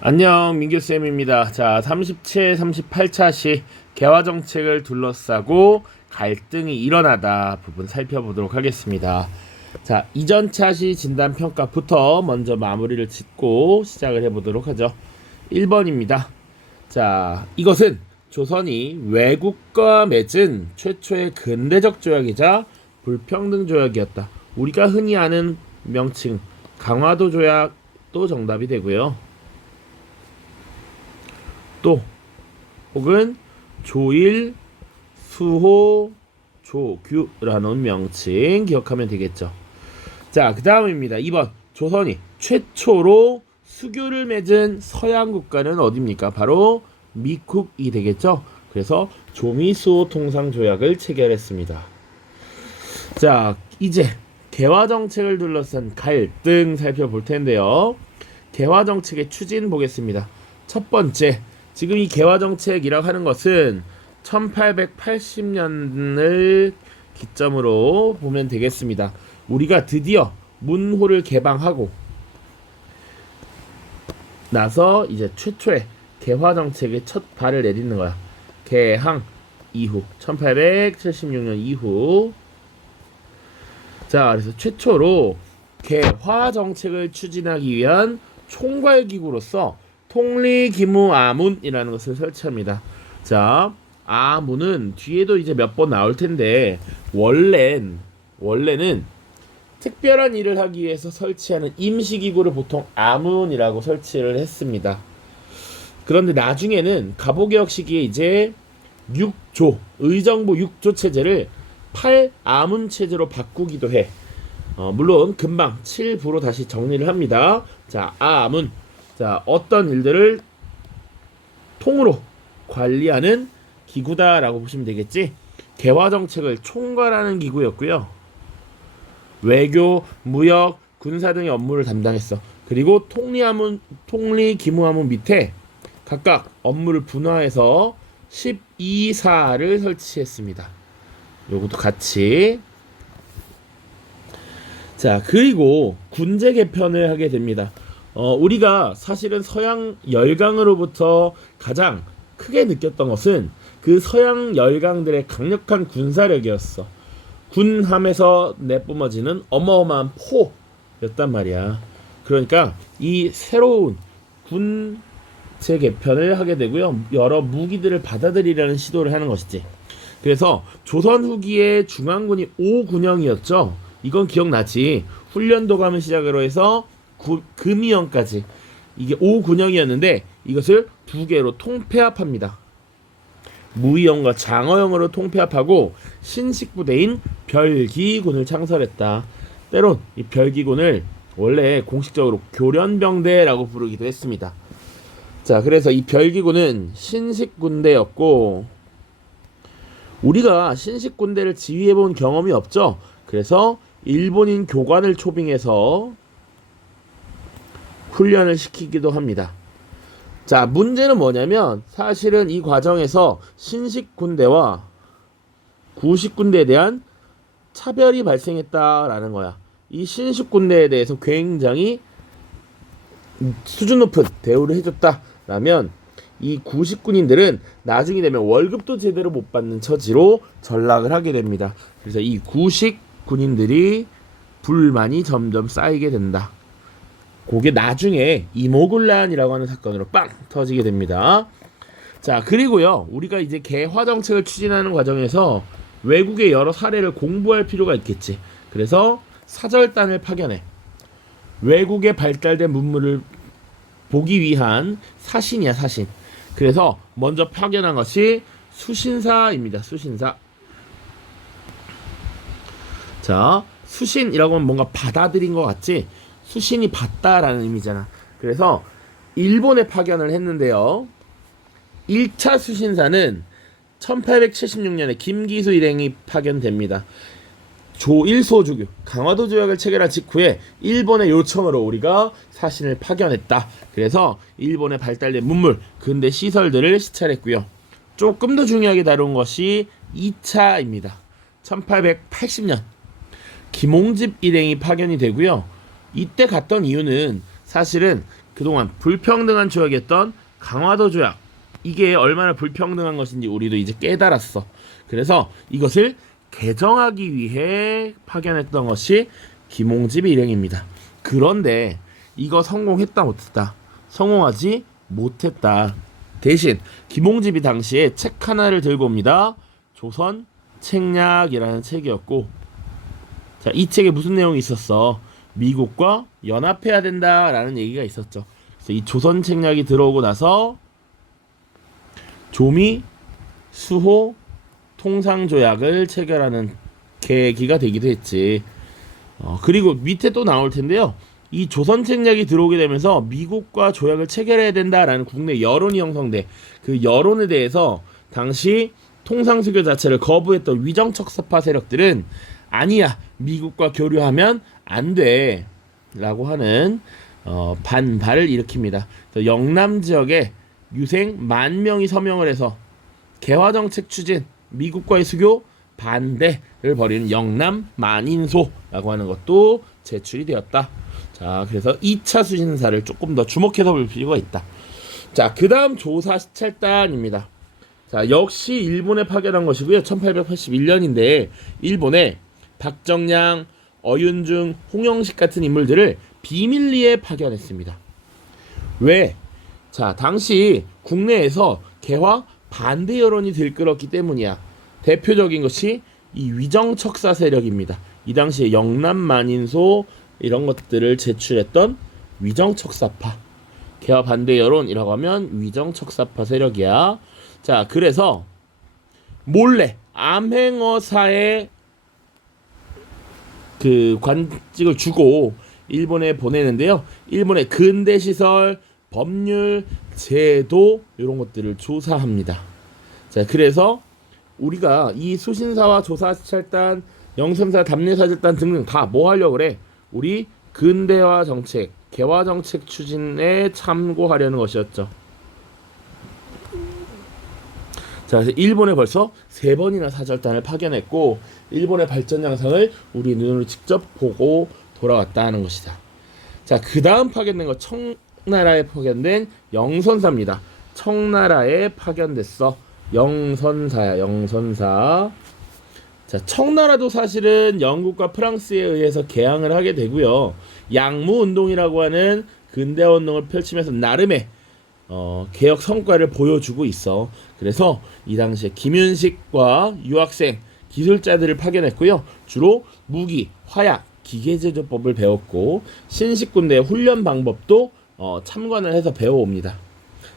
안녕, 민규쌤입니다. 자, 37, 38차 시 개화 정책을 둘러싸고 갈등이 일어나다 부분 살펴보도록 하겠습니다. 자, 이전 차시 진단 평가부터 먼저 마무리를 짓고 시작을 해보도록 하죠. 1번입니다. 자, 이것은 조선이 외국과 맺은 최초의 근대적 조약이자 불평등 조약이었다. 우리가 흔히 아는 명칭 강화도 조약도 정답이 되고요. 또 혹은 조일, 수호, 조규라는 명칭 기억하면 되겠죠. 자, 그 다음입니다. 2번 조선이 최초로 수교를 맺은 서양 국가는 어디입니까? 바로 미국이 되겠죠. 그래서 조미수호 통상조약을 체결했습니다. 자, 이제 개화정책을 둘러싼 갈등 살펴볼 텐데요. 개화정책의 추진 보겠습니다. 첫 번째, 지금 이 개화정책이라고 하는 것은 1880년을 기점으로 보면 되겠습니다. 우리가 드디어 문호를 개방하고 나서 이제 최초의 개화정책의 첫 발을 내딛는 거야. 개항 이후 1876년 이후. 자, 그래서 최초로 개화정책을 추진하기 위한 총괄기구로서 통리기무아문이라는 것을 설치합니다. 자, 아문은 뒤에도 이제 몇 번 나올 텐데 원래는 특별한 일을 하기 위해서 설치하는 임시기구를 보통 아문이라고 설치를 했습니다. 그런데 나중에는 갑오개혁 시기에 이제 6조 의정부 6조 체제를 8아문 체제로 바꾸기도 해. 물론 금방 7부로 다시 정리를 합니다. 자, 아문. 자, 어떤 일들을 통으로 관리하는 기구다라고 보시면 되겠지. 개화정책을 총괄하는 기구였고요. 외교, 무역, 군사 등의 업무를 담당했어. 그리고 통리기무아문 밑에 각각 업무를 분화해서 12사를 설치했습니다. 요것도 같이. 자, 그리고 군제 개편을 하게 됩니다. 우리가 사실은 서양 열강으로부터 가장 크게 느꼈던 것은 그 서양 열강들의 강력한 군사력이었어. 군함에서 내뿜어지는 어마어마한 포였단 말이야. 그러니까 이 새로운 군제 개편을 하게 되고요. 여러 무기들을 받아들이려는 시도를 하는 것이지. 그래서 조선 후기의 중앙군이 5군영이었죠. 이건 기억나지? 훈련도감을 시작으로 해서 금이형까지 이게 5군영이었는데 이것을 두 개로 통폐합합니다. 무의형과 장어형으로 통폐합하고 신식부대인 별기군을 창설했다. 때론 이 별기군을 원래 공식적으로 교련병대라고 부르기도 했습니다. 자, 그래서 이 별기군은 신식군대였고 우리가 신식군대를 지휘해본 경험이 없죠. 그래서 일본인 교관을 초빙해서 훈련을 시키기도 합니다. 자, 문제는 뭐냐면 사실은 이 과정에서 신식군대와 구식군대에 대한 차별이 발생했다라는 거야. 이 신식군대에 대해서 굉장히 수준 높은 대우를 해줬다라면 이 구식군인들은 나중이 되면 월급도 제대로 못 받는 처지로 전락을 하게 됩니다. 그래서 이 구식군인들이 불만이 점점 쌓이게 된다. 그게 나중에 이모군란이라고 하는 사건으로 빵 터지게 됩니다. 자, 그리고요, 우리가 이제 개화정책을 추진하는 과정에서 외국의 여러 사례를 공부할 필요가 있겠지. 그래서 사절단을 파견해 외국에 발달된 문물을 보기 위한 사신이야, 사신. 그래서 먼저 파견한 것이 수신사입니다. 수신사. 자, 수신이라고 하면 뭔가 받아들인 것 같지? 수신이 받다라는 의미잖아. 그래서 일본에 파견을 했는데요. 1차 수신사는 1876년에 김기수 일행이 파견됩니다. 조일소주교 강화도 조약을 체결한 직후에 일본의 요청으로 우리가 사신을 파견했다. 그래서 일본에 발달된 문물, 근대 시설들을 시찰했고요. 조금 더 중요하게 다룬 것이 2차입니다. 1880년 김홍집 일행이 파견이 되고요. 이때 갔던 이유는 사실은 그동안 불평등한 조약이었던 강화도 조약, 이게 얼마나 불평등한 것인지 우리도 이제 깨달았어. 그래서 이것을 개정하기 위해 파견했던 것이 김홍집 일행입니다. 그런데 이거 성공했다 못했다? 성공하지 못했다. 대신 김홍집이 당시에 책 하나를 들고 옵니다. 조선 책략이라는 책이었고, 자, 이 책에 무슨 내용이 있었어? 미국과 연합해야 된다라는 얘기가 있었죠. 그래서 이 조선 책략이 들어오고 나서 조미 수호 통상조약을 체결하는 계기가 되기도 했지. 그리고 밑에 또 나올 텐데요. 이 조선 책략이 들어오게 되면서 미국과 조약을 체결해야 된다라는 국내 여론이 형성돼. 그 여론에 대해서 당시 통상수교 자체를 거부했던 위정척사파 세력들은 아니야, 미국과 교류하면 안 돼 라고 하는 반발을 일으킵니다. 영남 지역에 유생 10,000명이 서명을 해서 개화정책 추진, 미국과의 수교 반대를 벌이는 영남 만인소라고 하는 것도 제출이 되었다. 자, 그래서 2차 수신사를 조금 더 주목해서 볼 필요가 있다. 자, 그 다음 조사 시찰단입니다. 자, 역시 일본에 파견한 것이고요. 1881년인데 일본에 박정량, 어윤중, 홍영식 같은 인물들을 비밀리에 파견했습니다. 왜? 자, 당시 국내에서 개화 반대 여론이 들끓었기 때문이야. 대표적인 것이 이 위정척사 세력입니다. 이 당시에 영남 만인소 이런 것들을 제출했던 위정척사파. 개화 반대 여론이라고 하면 위정척사파 세력이야. 자, 그래서 몰래 암행어사에 그 관직을 주고 일본에 보내는데요. 일본의 근대시설, 법률, 제도 이런 것들을 조사합니다. 자, 그래서 우리가 이 수신사와 조사시찰단, 영선사, 답례사절단 등등 다 뭐 하려고 그래? 우리 근대화 정책, 개화 정책 추진에 참고하려는 것이었죠. 자, 그래서 일본에 벌써 3번이나 사절단을 파견했고 일본의 발전 양상을 우리 눈으로 직접 보고 돌아왔다는 것이다. 자, 그 다음 파견된 거 청나라에 파견된 영선사입니다. 청나라에 파견됐어. 영선사야, 영선사. 자, 청나라도 사실은 영국과 프랑스에 의해서 개항을 하게 되고요. 양무운동이라고 하는 근대화 운동을 펼치면서 나름의 개혁 성과를 보여주고 있어. 그래서 이 당시에 김윤식과 유학생, 기술자들을 파견했고요. 주로 무기, 화약, 기계제조법을 배웠고 신식군대의 훈련 방법도 참관을 해서 배워옵니다.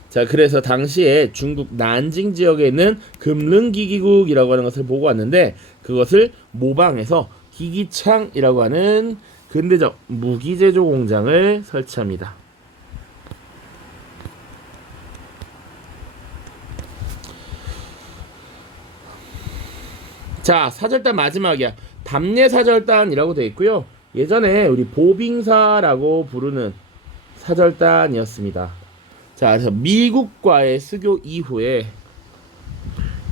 자, 그래서 당시에 중국 난징 지역에 있는 금릉기기국이라고 하는 것을 보고 왔는데 그것을 모방해서 기기창이라고 하는 근대적 무기제조 공장을 설치합니다. 자, 사절단 마지막이야. 답례사절단이라고 되어 있고요. 예전에 우리 보빙사라고 부르는 사절단이었습니다. 자, 그래서 미국과의 수교 이후에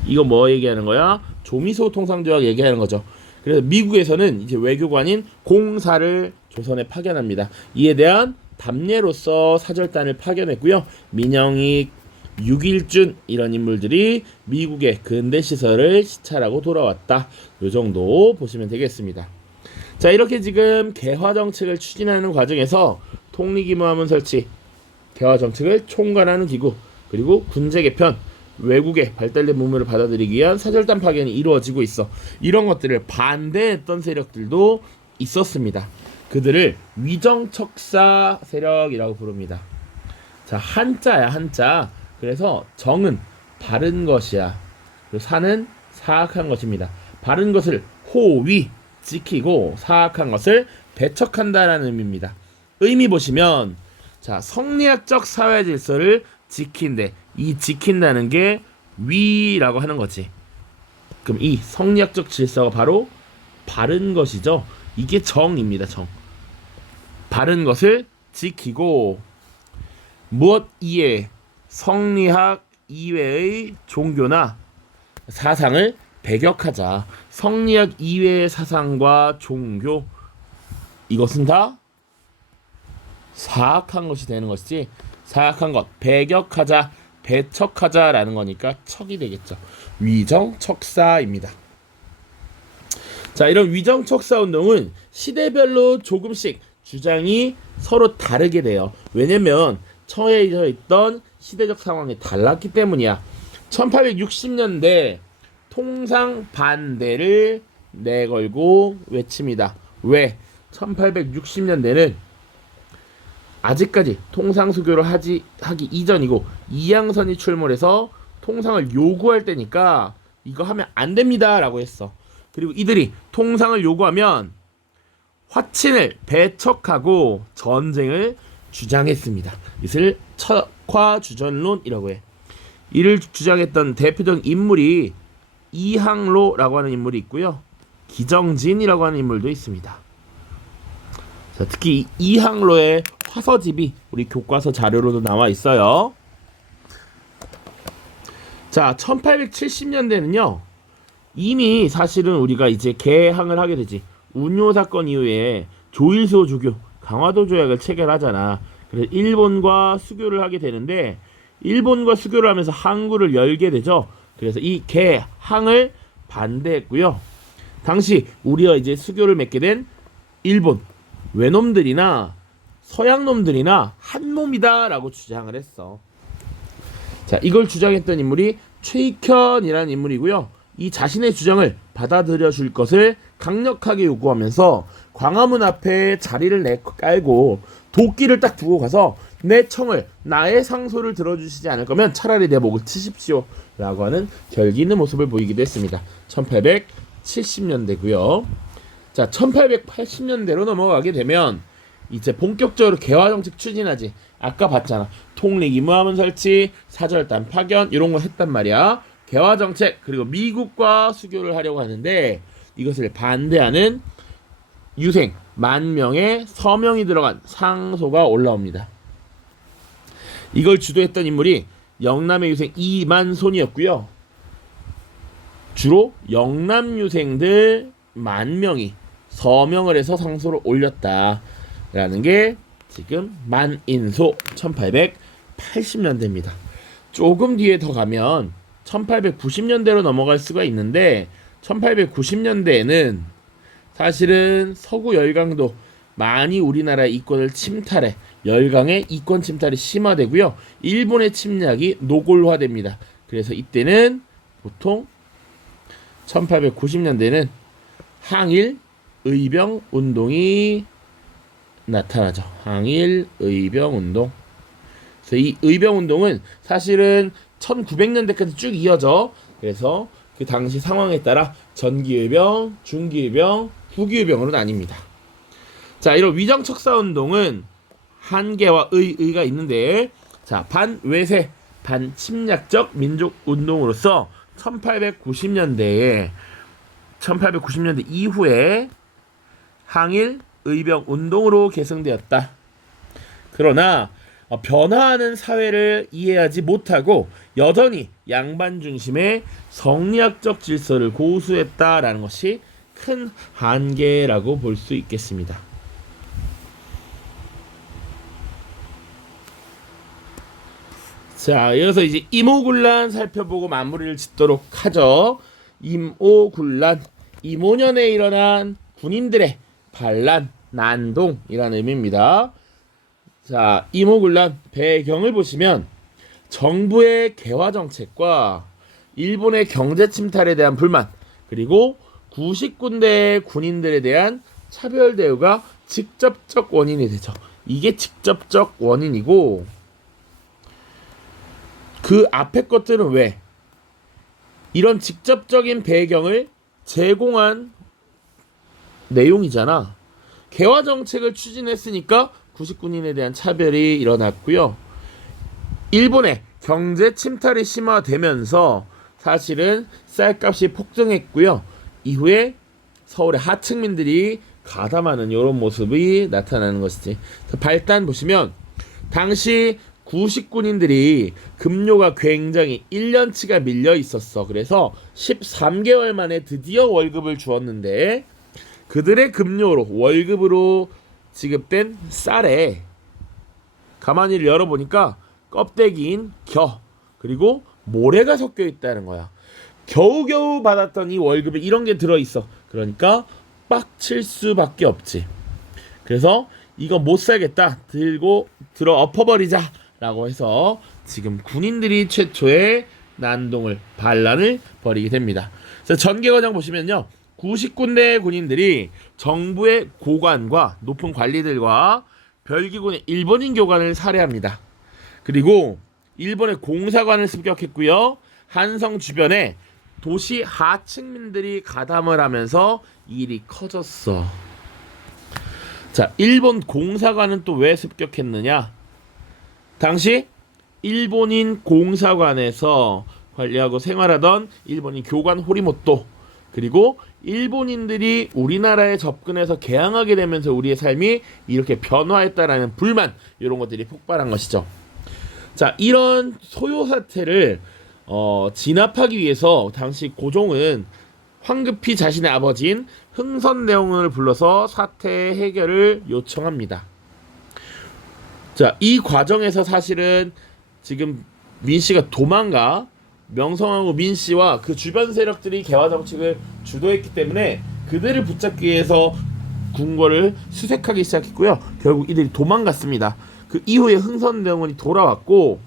이거 뭐 얘기하는 거야? 조미소 통상조약 얘기하는 거죠. 그래서 미국에서는 이제 외교관인 공사를 조선에 파견합니다. 이에 대한 답례로서 사절단을 파견했고요. 민영익, 육일준 이런 인물들이 미국의 근대 시설을 시찰하고 돌아왔다. 요 정도 보시면 되겠습니다. 자, 이렇게 지금 개화 정책을 추진하는 과정에서 통리기무하문 설치, 개화 정책을 총괄하는 기구, 그리고 군제 개편, 외국의 발달된 문물을 받아들이기 위한 사절단 파견이 이루어지고 있어. 이런 것들을 반대했던 세력들도 있었습니다. 그들을 위정척사 세력이라고 부릅니다. 자, 한자야, 한자. 그래서 정은 바른 것이야. 그리고 사는 사악한 것입니다. 바른 것을 호위, 지키고 사악한 것을 배척한다라는 의미입니다. 의미 보시면 자, 성리학적 사회 질서를 지킨대. 이 지킨다는 게 위라고 하는 거지. 그럼 이 성리학적 질서가 바로 바른 것이죠. 이게 정입니다. 정. 바른 것을 지키고 무엇 이에 성리학 이외의 종교나 사상을 배격하자. 성리학 이외의 사상과 종교, 이것은 다 사악한 것이 되는 것이지, 사악한 것, 배격하자, 배척하자라는 거니까 척이 되겠죠. 위정척사입니다. 자, 이런 위정척사 운동은 시대별로 조금씩 주장이 서로 다르게 돼요. 왜냐면 처해져 있던 시대적 상황이 달랐기 때문이야. 1860년대 통상 반대를 내걸고 외칩니다. 왜? 1860년대는 아직까지 통상수교를 하기 이전이고 이양선이 출몰해서 통상을 요구할 때니까 이거 하면 안 됩니다 라고 했어. 그리고 이들이 통상을 요구하면 화친을 배척하고 전쟁을 주장했습니다. 이것을 척화주전론이라고 해. 이를 주장했던 대표적인 인물이 이항로라고 하는 인물이 있고요. 기정진이라고 하는 인물도 있습니다. 자, 특히 이항로의 화서집이 우리 교과서 자료로도 나와 있어요. 자, 1870년대는요. 이미 사실은 우리가 이제 개항을 하게 되지. 운요 사건 이후에 조일소 조교 강화도 조약을 체결하잖아. 그래서 일본과 수교를 하게 되는데 일본과 수교를 하면서 항구를 열게 되죠. 그래서 이 개항을 반대했고요. 당시 우리가 이제 수교를 맺게 된 일본 외놈들이나 서양놈들이나 한 몸이다라고 주장을 했어. 자, 이걸 주장했던 인물이 최익현이라는 인물이고요. 이 자신의 주장을 받아들여 줄 것을 강력하게 요구하면서 광화문 앞에 자리를 깔고 도끼를 딱 두고 가서 내 청을, 나의 상소를 들어주시지 않을 거면 차라리 내 목을 치십시오 라고 하는 결기 있는 모습을 보이기도 했습니다. 1870년대고요. 자, 1880년대로 넘어가게 되면 이제 본격적으로 개화정책 추진하지. 아까 봤잖아. 통리기무하문 설치, 사절단 파견 이런 거 했단 말이야. 개화정책, 그리고 미국과 수교를 하려고 하는데 이것을 반대하는 유생 10,000명의 서명이 들어간 상소가 올라옵니다. 이걸 주도했던 인물이 영남의 유생 이만손이었고요. 주로 영남 유생들 10,000명이 서명을 해서 상소를 올렸다라는 게 지금 만인소 1880년대입니다. 조금 뒤에 더 가면 1890년대로 넘어갈 수가 있는데 1890년대에는 사실은 서구 열강도 많이 우리나라의 이권을 침탈해 열강의 이권 침탈이 심화되고요. 일본의 침략이 노골화됩니다. 그래서 이때는 보통 1890년대는 항일 의병 운동이 나타나죠. 항일 의병 운동. 그래서 이 의병 운동은 사실은 1900년대까지 쭉 이어져. 그래서 그 당시 상황에 따라 전기의병, 중기의병, 후기의병으로 나뉩니다. 자, 이런 위정척사 운동은 한계와 의가 있는데, 자, 반외세, 반침략적 민족 운동으로서 1890년대 이후에 항일 의병 운동으로 계승되었다. 그러나 변화하는 사회를 이해하지 못하고 여전히 양반 중심의 성리학적 질서를 고수했다라는 것이 큰 한계라고 볼 수 있겠습니다. 자, 이어서 이제 임오군란 살펴보고 마무리를 짓도록 하죠. 임오군란, 임오년에 일어난 군인들의 반란, 난동이라는 의미입니다. 자, 임오군란 배경을 보시면 정부의 개화 정책과 일본의 경제 침탈에 대한 불만, 그리고 구식군대 군인들에 대한 차별 대우가 직접적 원인이 되죠. 이게 직접적 원인이고, 그 앞에 것들은 왜? 이런 직접적인 배경을 제공한 내용이잖아. 개화 정책을 추진했으니까 구식군인에 대한 차별이 일어났고요. 일본의 경제 침탈이 심화되면서 사실은 쌀값이 폭등했고요. 이후에 서울의 하층민들이 가담하는 이런 모습이 나타나는 것이지. 발단 보시면 당시 구식군인들이 급료가 굉장히 1년치가 밀려 있었어. 그래서 13개월 만에 드디어 월급을 주었는데 그들의 급료로 월급으로 지급된 쌀에 가만히 열어보니까 껍데기인 겨 그리고 모래가 섞여 있다는 거야. 겨우겨우 받았던 이 월급에 이런 게 들어있어. 그러니까 빡칠 수밖에 없지. 그래서 이거 못 살겠다. 들어 엎어버리자 라고 해서 지금 군인들이 최초의 난동을 반란을 벌이게 됩니다. 그래서 전개과정 보시면요, 90군대 군인들이 정부의 고관과 높은 관리들과 별기군의 일본인 교관을 살해합니다. 그리고 일본의 공사관을 습격했고요, 한성 주변에 도시 하층민들이 가담을 하면서 일이 커졌어. 자, 일본 공사관은 또 왜 습격했느냐? 당시 일본인 공사관에서 관리하고 생활하던 일본인 교관 호리모토, 그리고 일본인들이 우리나라에 접근해서 개항하게 되면서 우리의 삶이 이렇게 변화했다라는 불만, 이런 것들이 폭발한 것이죠. 자, 이런 소요 사태를 진압하기 위해서 당시 고종은 황급히 자신의 아버지인 흥선대원군을 불러서 사태 해결을 요청합니다. 자, 이 과정에서 사실은 지금 민씨가 도망가 명성황후 민씨와 그 주변 세력들이 개화 정책을 주도했기 때문에 그들을 붙잡기 위해서 궁궐을 수색하기 시작했고요. 결국 이들이 도망갔습니다. 그 이후에 흥선대원군이 돌아왔고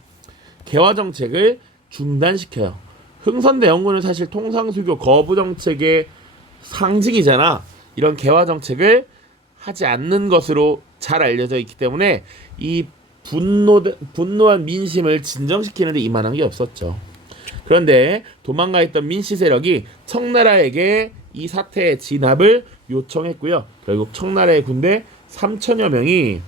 개화 정책을 중단시켜요. 흥선대원군은 사실 통상수교 거부 정책의 상징이잖아. 이런 개화 정책을 하지 않는 것으로 잘 알려져 있기 때문에 이 분노한 민심을 진정시키는데 이만한 게 없었죠. 그런데 도망가 있던 민씨 세력이 청나라에게 이 사태의 진압을 요청했고요. 결국 청나라의 군대 3천여 명이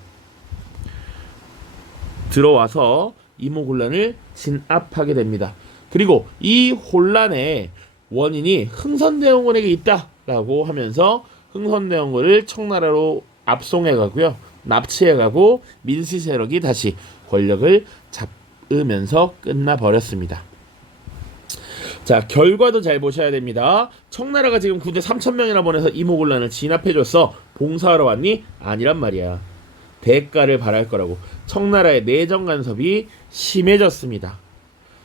들어와서 이모군란을 진압하게 됩니다. 그리고 이 혼란의 원인이 흥선대원군에게 있다라고 하면서 흥선대원군을 청나라로 압송해가고요, 납치해가고 민씨 세력이 다시 권력을 잡으면서 끝나버렸습니다. 자, 결과도 잘 보셔야 됩니다. 청나라가 지금 군대 3,000명이나 보내서 이모군란을 진압해줬어. 봉사하러 왔니? 아니란 말이야. 대가를 바랄 거라고. 청나라의 내정 간섭이 심해졌습니다.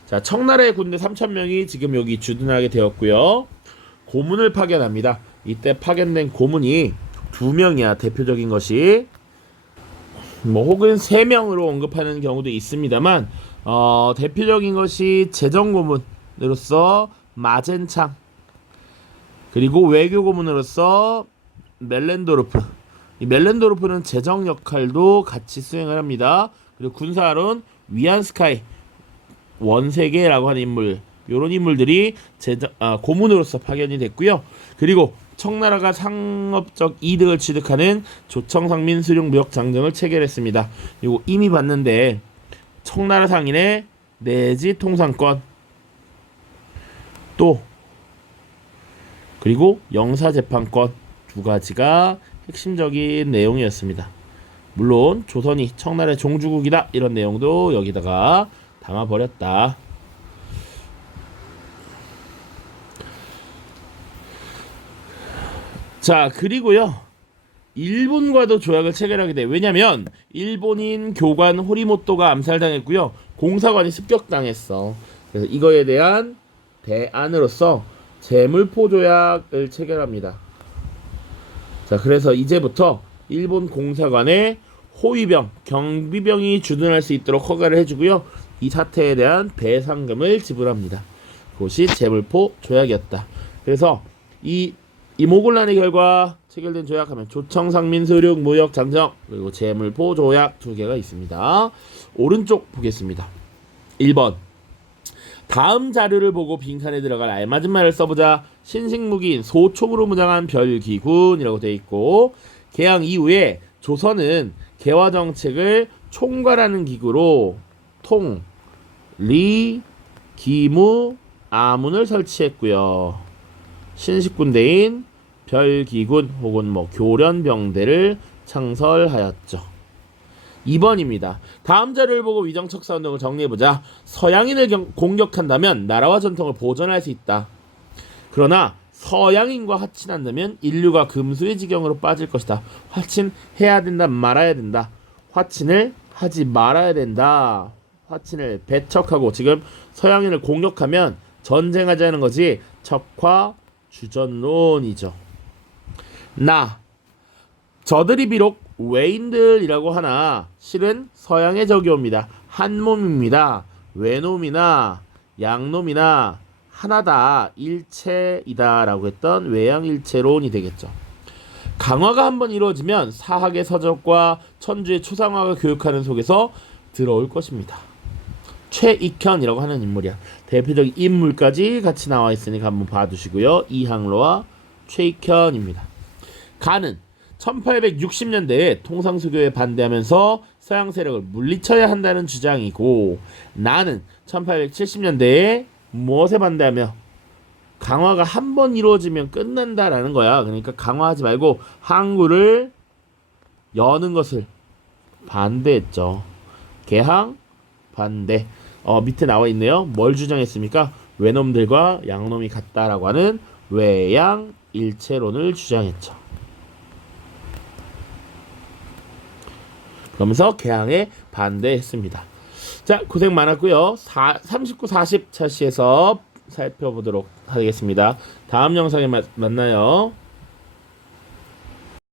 자, 청나라의 군대 3,000명이 지금 여기 주둔하게 되었고요. 고문을 파견합니다. 이때 파견된 고문이 2명이야. 대표적인 것이 혹은 3명으로 언급하는 경우도 있습니다만 대표적인 것이 재정고문으로서 마젠창, 그리고 외교고문으로서 멜렌도르프. 이 멜렌도르프는 재정 역할도 같이 수행을 합니다. 그리고 군사로는 위안스카이, 원세계라고 하는 인물, 이런 인물들이 고문으로서 파견이 됐고요. 그리고 청나라가 상업적 이득을 취득하는 조청상민 수령 무역 장정을 체결했습니다. 이거 이미 봤는데 청나라 상인의 내지 통상권, 또 그리고 영사재판권, 2가지가 핵심적인 내용이었습니다. 물론 조선이 청나라의 종주국이다, 이런 내용도 여기다가 담아버렸다. 자, 그리고요, 일본과도 조약을 체결하게 돼. 왜냐면 일본인 교관 호리모토가 암살당했고요, 공사관이 습격당했어. 그래서 이거에 대한 대안으로서 재물포 조약을 체결합니다. 자, 그래서 이제부터 일본 공사관에 호위병, 경비병이 주둔할 수 있도록 허가를 해주고요, 이 사태에 대한 배상금을 지불합니다. 그것이 재물포 조약이었다. 그래서 이 이모군란의 결과 체결된 조약하면 조청상민 수륙 무역 장정, 그리고 재물포 조약 2개가 있습니다. 오른쪽 보겠습니다. 1번, 다음 자료를 보고 빈칸에 들어갈 알맞은 말을 써보자. 신식무기인 소총으로 무장한 별기군이라고 되어 있고, 개항 이후에 조선은 개화정책을 총괄하는 기구로 통, 리, 기무, 아문을 설치했고요. 신식군대인 별기군 혹은 교련병대를 창설하였죠. 2번입니다. 다음 자료를 보고 위정척사운동을 정리해보자. 서양인을 공격한다면 나라와 전통을 보존할 수 있다. 그러나 서양인과 화친한다면 인류가 금수의 지경으로 빠질 것이다. 화친해야 된다, 말아야 된다. 화친을 하지 말아야 된다. 화친을 배척하고 지금 서양인을 공격하면 전쟁하자는 거지. 척화 주전론이죠. 나 저들이 비록 외인들이라고 하나 실은 서양의 적이옵니다. 한 몸입니다. 외놈이나 양놈이나 하나다 일체이다라고 했던 외양일체론이 되겠죠. 강화가 한번 이루어지면 사학의 서적과 천주의 초상화가 교육하는 속에서 들어올 것입니다. 최익현이라고 하는 인물이야. 대표적인 인물까지 같이 나와 있으니까 한번 봐두시고요. 이항로와 최익현입니다. 가는 1860년대에 통상수교에 반대하면서 서양 세력을 물리쳐야 한다는 주장이고, 나는 1870년대에 무엇에 반대하며 강화가 한 번 이루어지면 끝난다라는 거야. 그러니까 강화하지 말고 항구를 여는 것을 반대했죠. 개항 반대. 밑에 나와 있네요. 뭘 주장했습니까? 외놈들과 양놈이 같다라고 하는 외양일체론을 주장했죠. 그러면서 개항에 반대했습니다. 자, 고생 많았고요. 39, 40 차시에서 살펴보도록 하겠습니다. 다음 영상에 만나요.